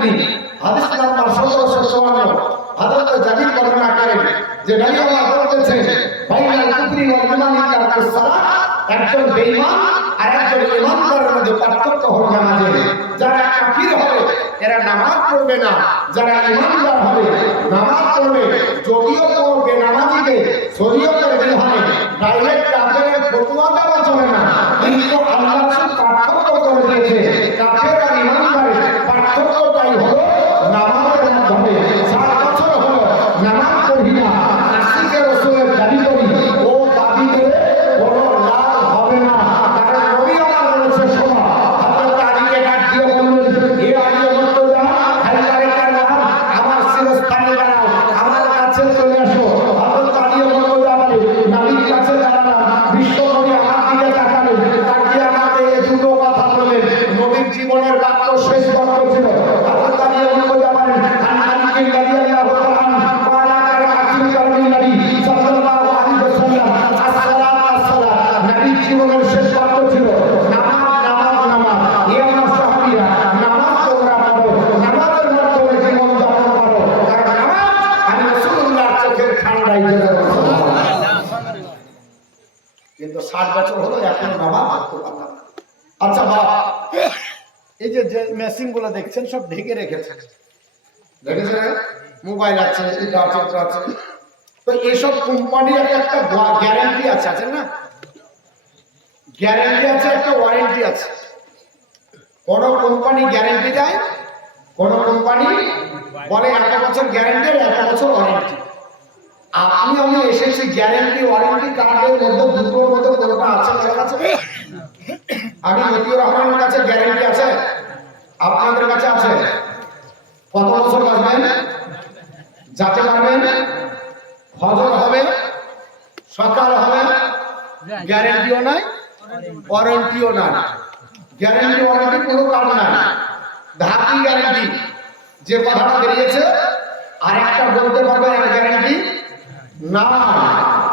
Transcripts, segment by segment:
আপনি হাদিস নাম্বার সতেরোশো চুয়ান্ন হাজরত জাবির বর্ণনা করেন যে নবী আমার বলতেছেন বাইনাল কুফরি ওয়াল ইমানি তারকুস একজন বেঈমান আর একজন ইমানদারের মধ্যে পার্থক্য হলো নামাজে। যারা কাফির হবে, এরা নামাজ পড়বে না। যারা ইমানদার হবে, নামাজ পড়বে। যদিও তো বেনামাজিকে শরীয়তের বিধানে ডাইরেক্ট কাফেরের ফতোয়া দেওয়া চলে না। কিন্তু আল্লাহ পার্থক্য করে দিয়েছে। কাফের পার্থক্যটাই হলো নামাজের যে গুলো দেখছেন, সব ঢেকে রেখেছে দেখেছেন? মোবাইল আছে আছে। তো এসব কোম্পানির একটা একটা গ্যারান্টি আছে আছে না? গ্যারান্টি আছে, একটা ওয়ারেন্টি আছে। কোন কোম্পানি গ্যারান্টি দেয়, কোন কোম্পানি বলে এক বছর গ্যারান্টি আর এক বছর ওয়ারেন্টি আপনি, আমি এসেছি গ্যারান্টি ওয়ারেন্টি কার্ডের মধ্যে দুটোর মধ্যে কোনটা আছে আমি মতিউর রহমানের কাছে গ্যারান্টি আছে। আপনাদের কাছে আছে। কত বছর বাঁচবেন? যাতে পারবেন? ফজর হবে, সকাল হবে, গ্যারেন্টিও নাই, ওয়ারেন্টিও নাই। গ্যারেন্টি, ওয়ারেন্টি কোনো কাজ নাই। ধাতি গ্যারেন্টি। যে কথাটা বেরিয়েছে আর একটা বলতে পারবেন একটা গ্যারেন্টি না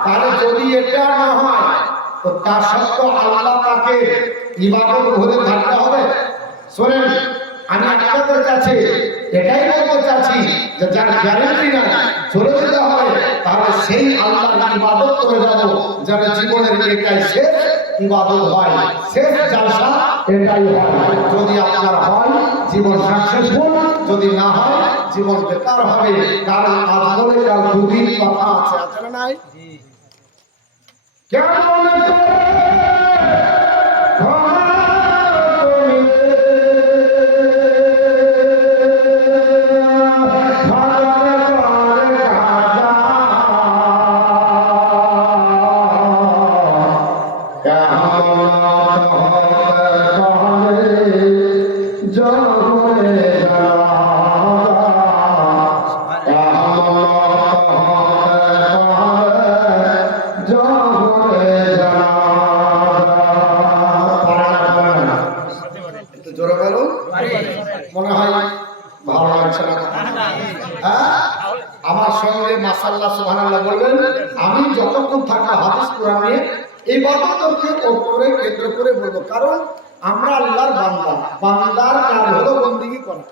তাহলে যদি এটা না হয়, তো তার সত্ত্বেও আল্লাহ তাকে ইবাদত হতে থাকতে হবে। শোনেন আমি আপনাদের কাছে এটাই বলতে চাচ্ছি যে যার গ্যারেন্টি নাই চলে যেতে হবে তাহলে সেই আল্লাহর ইবাদত করে যাব যেন জীবনের এটাই শেষ ইবাদত হয়। শেষ জালসা এটাই হয়। যদি আপনার হয় জীবন সাকসেসফুল যদি না হয় জীবন বেকার হবে। কারণ আজ কাল দুদিন কথা আছে আছে না নাই? কেমন আমি যতক্ষণ থাকব হাদিস কোরআন নিয়ে এই বাবাদকে করে কেন্দ্র করে বলব, কারণ আমরা আল্লাহর বান্দা। বান্দার কাজ হলো বন্দিগি করা।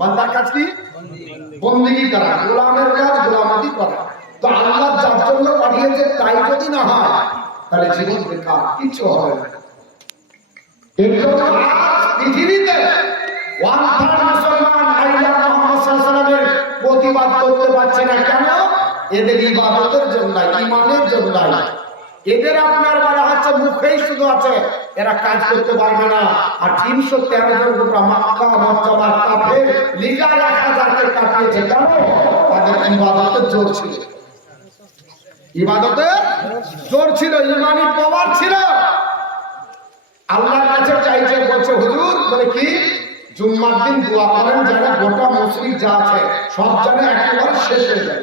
বান্দার কাজ কি? বন্দিগি করা। গোলামের কাজ গোলামতি করা। তো আল্লাহ যার জন্য পাঠিয়েছে তাই যদি না হয়, তাহলে জীবন বেকার, কিচ্ছু হবে না। প্রতিবাদ করতে পারছে না। কেন? এদের ইবাদতের জন্য ইমানের জন্য এদের আপনার বলা হচ্ছে, মুখেই শুধু আছে, এরা কাজ করতে পারবে না। আর তিনশো তেরো জন গোটা মাক্কা মজ্জামার কাফের লিগার এক হাজারকে কাটিয়েছে। কেন? তাদের ইবাদতের জোর ছিল। ইবাদতে জোর ছিল, ইমানি পাওয়ার ছিল। আল্লাহর কাছে চাইছে, বলছে, হুজুর, বলে কি? জুম্মার দিন দোয়া করেন যেন গোটা মুসলিম যা আছে, সব যেন একেবারে শেষ হয়ে যায়।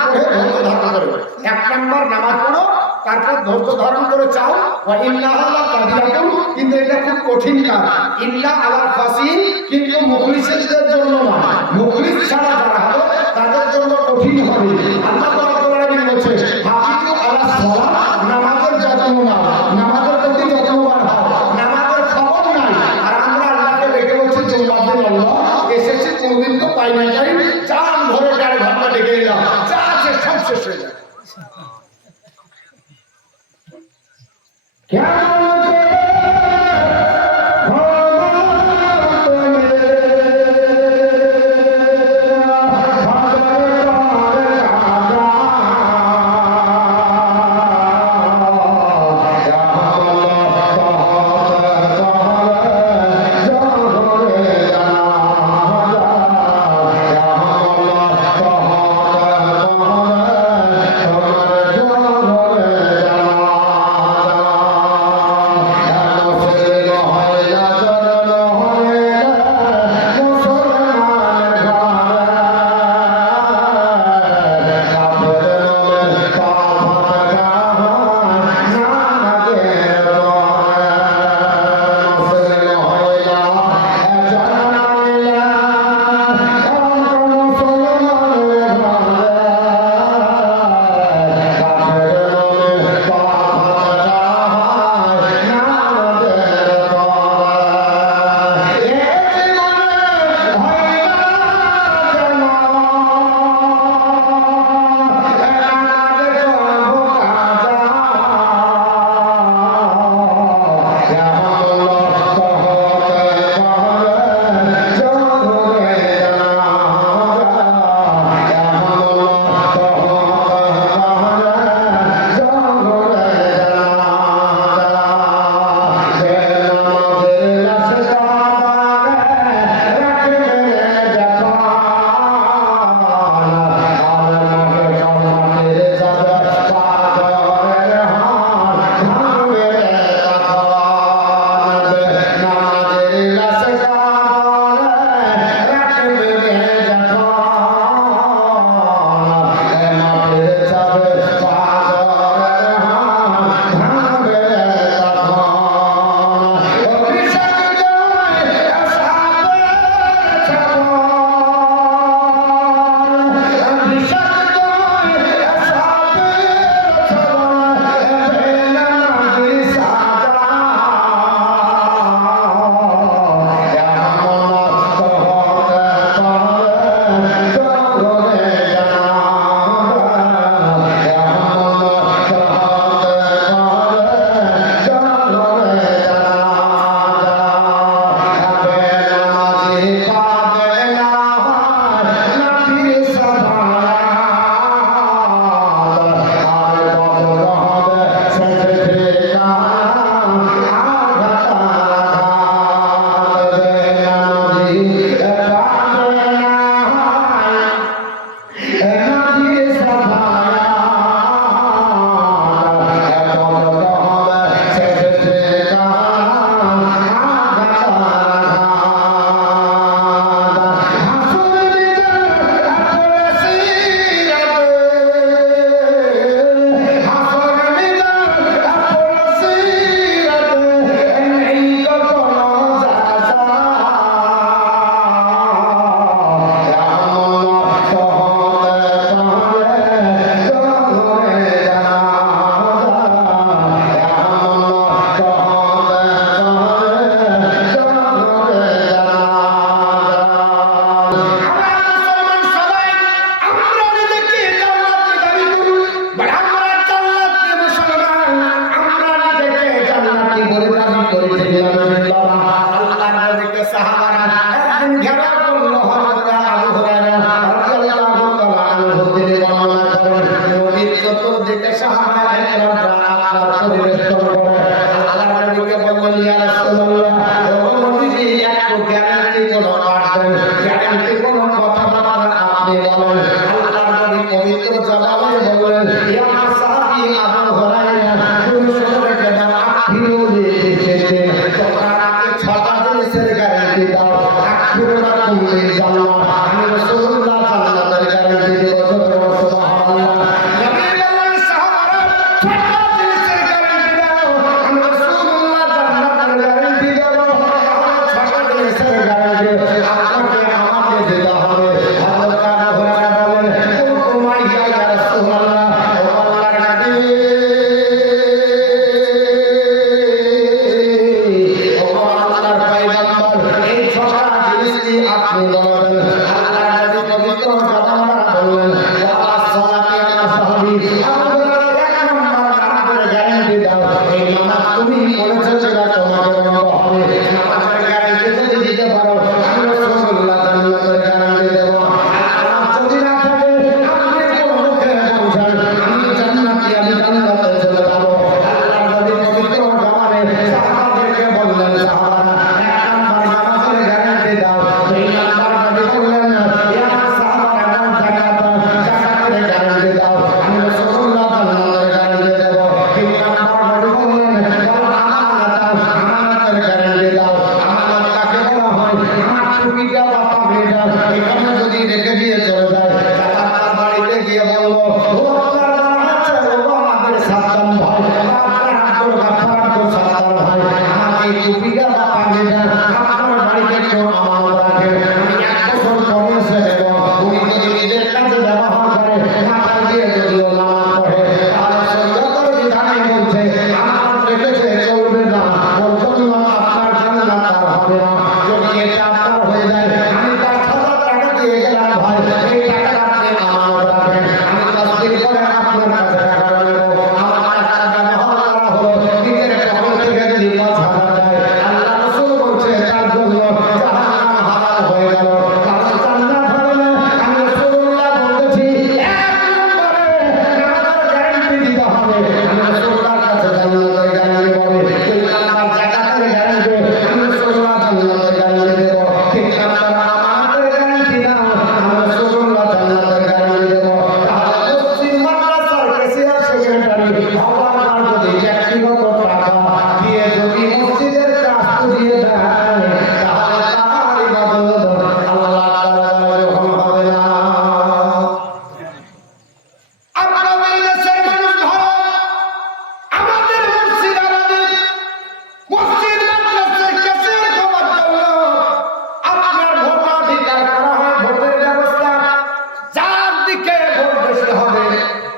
তারপর ধৈর্য ধারণ করে চাও কিন্তু এটা খুব কঠিন কাজ। ইল্লা আলার ফাসিল, কিন্তু মুখলিসের জন্য না। মুখলিস ছাড়া যারা হবে, তাদের জন্য কঠিন হবে। আল্লাহ বলছে, হাফিজু আলা সালাত, নামাজের যত্ন নাও নামাজ। क्या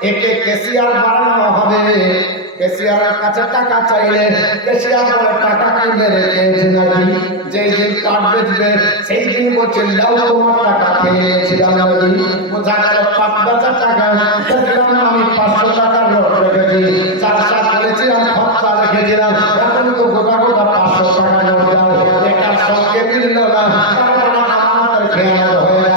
একে ক্যাশিয়ার বাড়ানো হবে। ক্যাশিয়ারের কাছে টাকা চাইলে ক্যাশিয়ার বলে টাকা কাইবে রেখেছি নাকি যেই দিন কার্ড বেচবে, সেই দিন বলছে লাউ তোমার টাকা খেয়েছিলাম নাকি বোঝা গেল পাঁচ হাজার টাকা। দেখলাম আমি পাঁচশো টাকার নোট রেখেছি। চার সাত বলেছিলাম খরচা রেখেছিলাম। এখন তো গোটা গোটা পাঁচশো টাকা নোট দাও। এটার সঙ্গে মিলল না। তারপরে মানে আমার খেয়াল হয়ে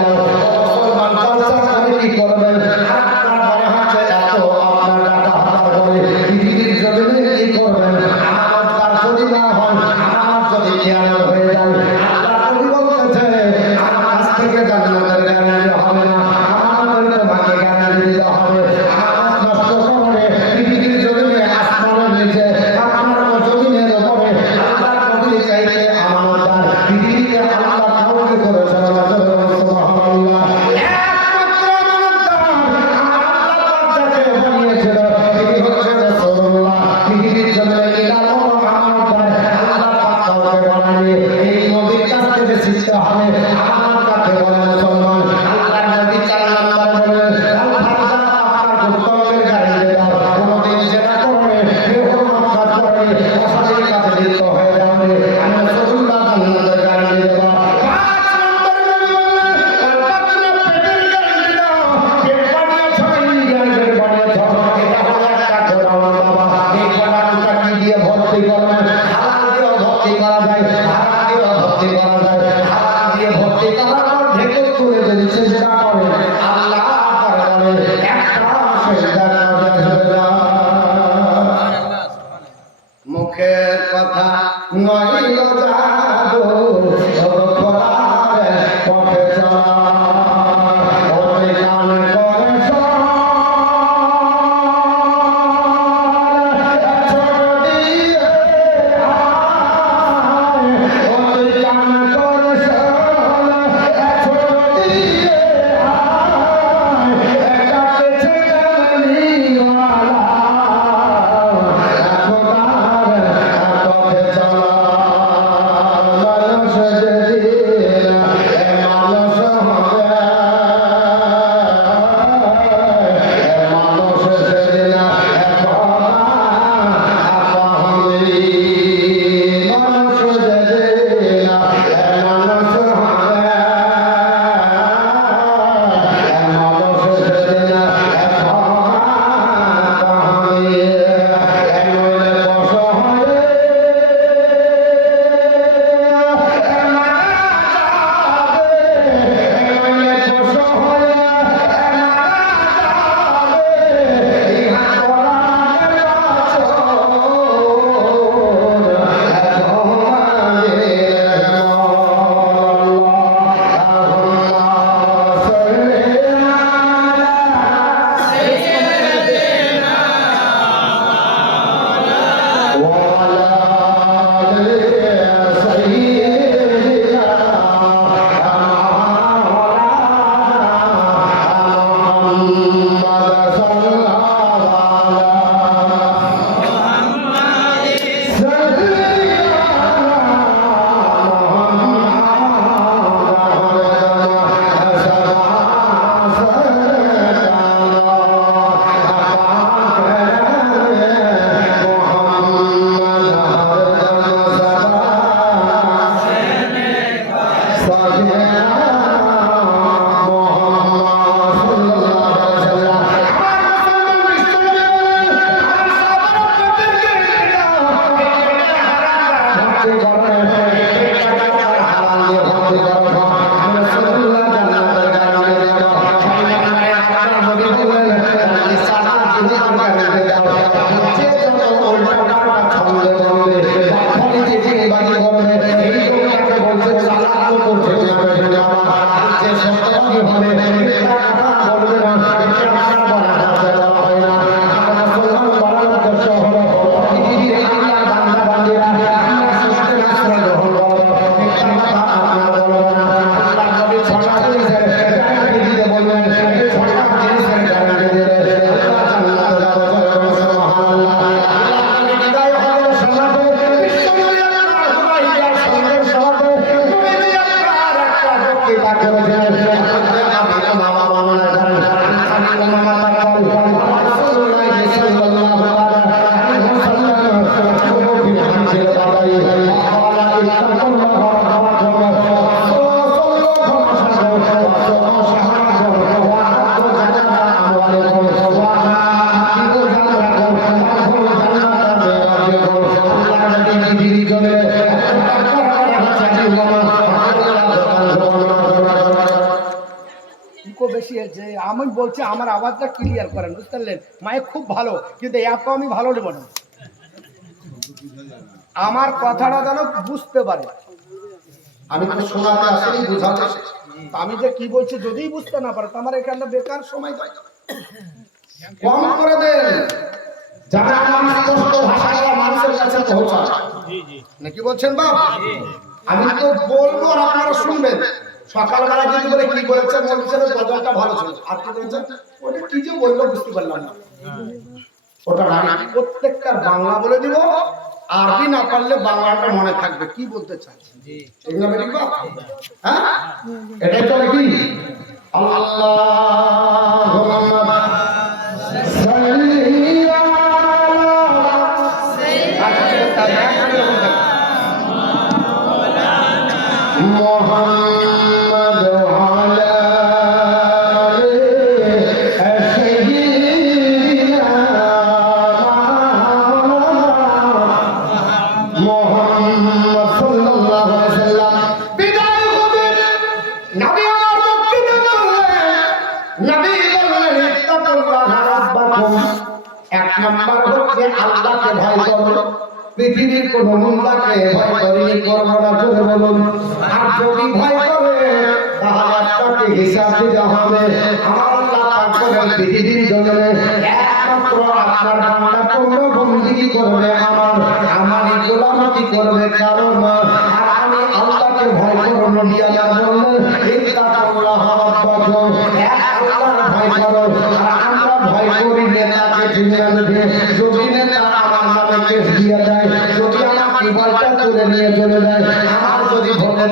যে আমি বলছি আমার আওয়াজটা ক্লিয়ার করেন বুঝতে পারলেন? মায়ের খুব ভালো কিন্তু এত আমি ভালো নেব না। আমার কথাটা যেন বুঝতে পারে। আমি তো শোনাতে আসলে বুঝাতে আমি যে কি বলছি যদি বুঝতে না পারে তোমার এখানে বেকার সময় কম করে দেন। যারা আমার কষ্ট ভাষায় মানুষের কাছে পৌঁছায়। নাকি মানে বলছেন বাপ? আমি তো বলব আর আপনারা শুনবেন। সকালবেলা যদি বলে কি বলছে বলছে গজলটা ভালো ছিল। আর কি বলছে ওটা কি যে বলল বুঝতে পারলাম না। ওটা আমি প্রত্যেকটা বাংলা বলে দিব আরবি না পারলে বাংলাটা মনে থাকবে। কি বলতে চাইছি? হ্যাঁ? এটাই তো কি আল্লাহ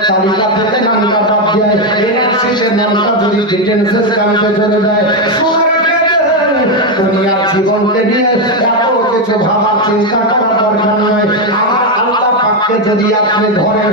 তালিকা থেকে নামটা বাদ দেয় এনআরসিতে নামটা যদি ডিটেলসেস কামতে চলে যায় দুনিয়ার জীবনকে নিয়ে এত কিছু ভাবার চিন্তা আপনি ধরেন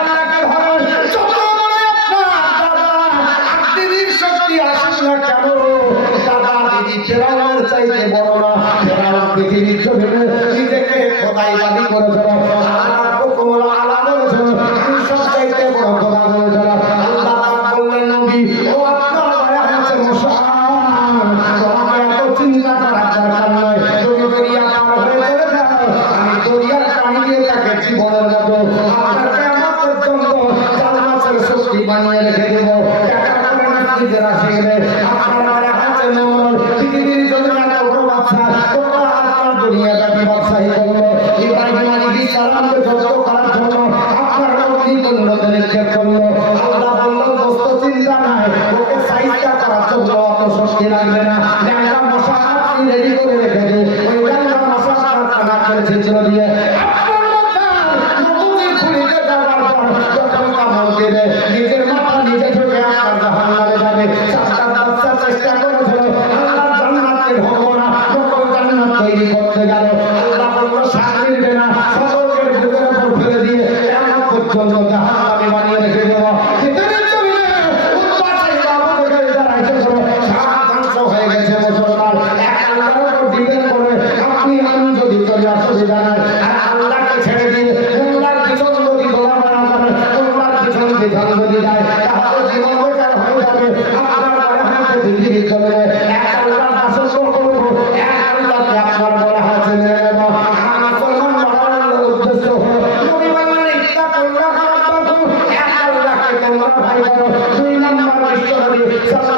নিজেকে খোদাই দাবি করে চেলা দিয়ে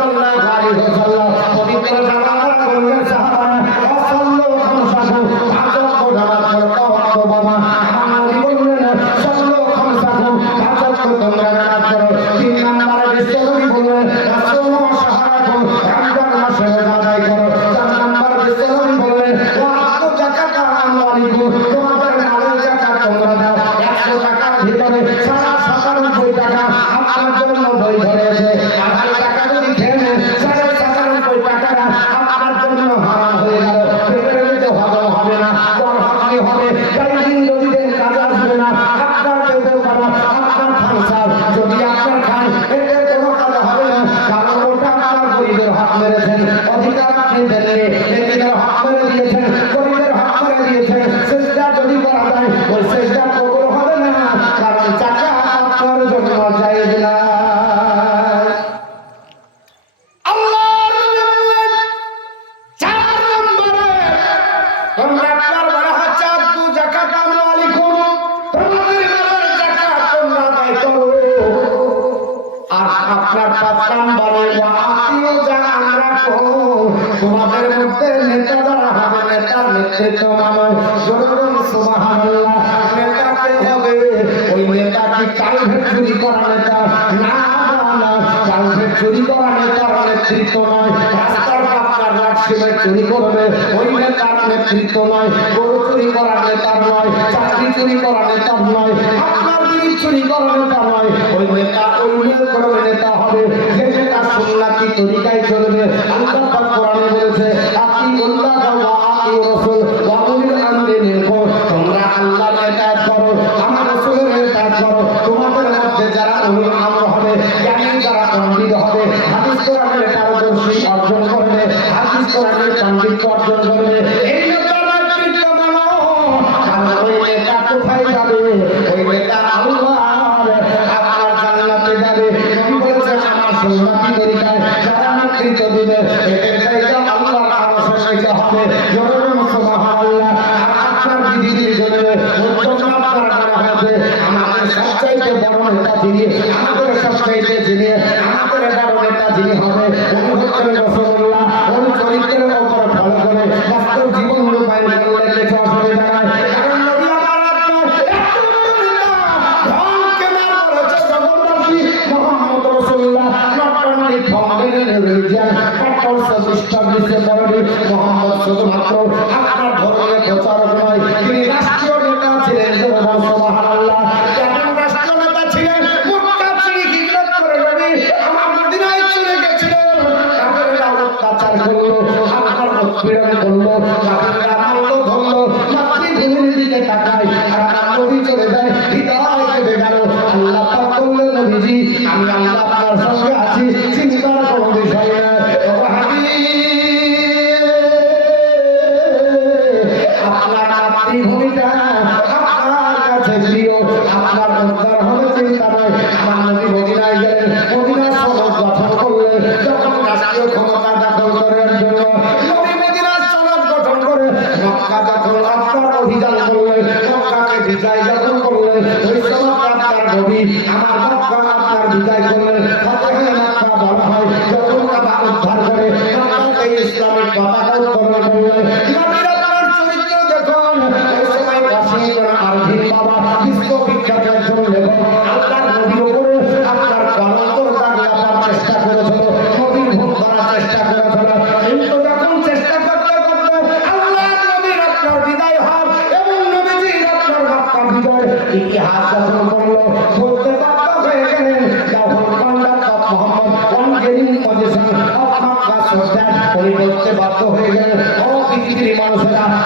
আল্লাহ শুধুমাত্র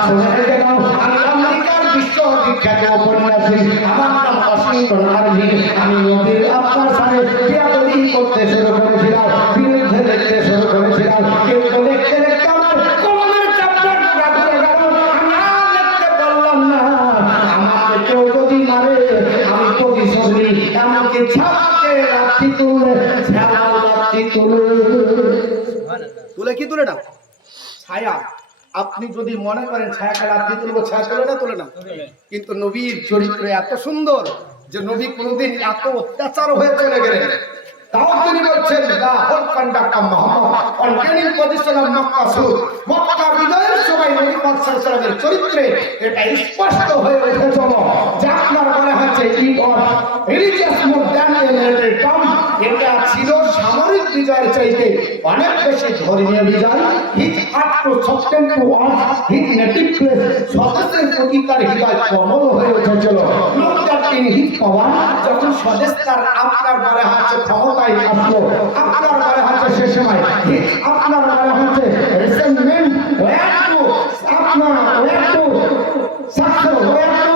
শুনে রেখে আমি আমেরিকার বিশ্ব বিখ্যাত উপন্যাসী আমার নাম ওয়াশিংটন আরভি আমি নবীর আপনার সাথে বিয়াদবি করতে শুরু করেছিলাম বিরুদ্ধে লিখতে শুরু করেছিলাম। কিন্তু লিখতে লিখতে আমার কলমের চাপটা টুকরা করে গেল। আমি আর লিখতে পারলাম না। আমার কেউ যদি মারে আমি প্রতিশোধ নিই এমনকি ছাপাকে রাত্রি তুললে ছাড়াও রাত্রি তুলে। তুলে কি তুলে না ছায়া। আপনি যদি মনে করেন ছায়াকে রাত্রি তুলবো ছায়া তুলে না তুলে না কিন্তু নবীর চরিত্র এত সুন্দর যে নবী কোনোদিন এত অত্যাচার হয়ে চলে গেলেন। তাও তিনি বলছেন এটা ছিল সামরিক বিজয়ের চাইতে অনেক বেশি ধর্মীয় বিজয় his heart to to on his native place স্বদেশের প্রতি তার হৃদয় কমল হয়ে উঠেছিল। লোক দ্যাট ইন হিজ যখন স্বদেশ তার আপনার বলে হচ্ছে ক্ষমতায় আসলো। আপনার বলে হচ্ছে সে সময় আপনার বলে হচ্ছে রিসেন্টমেন্ট ওয়ার টু আপনার war to success war to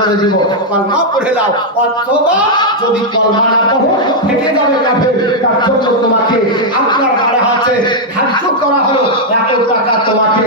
করে দিব। কলমা পড়ে দাও অথবা যদি কলমা না পড়ো, থেকে যাবে কাফের। তার জন্য তোমাকে আপনার বাড়া আছে ধার্য করা হলো। এত টাকা তোমাকে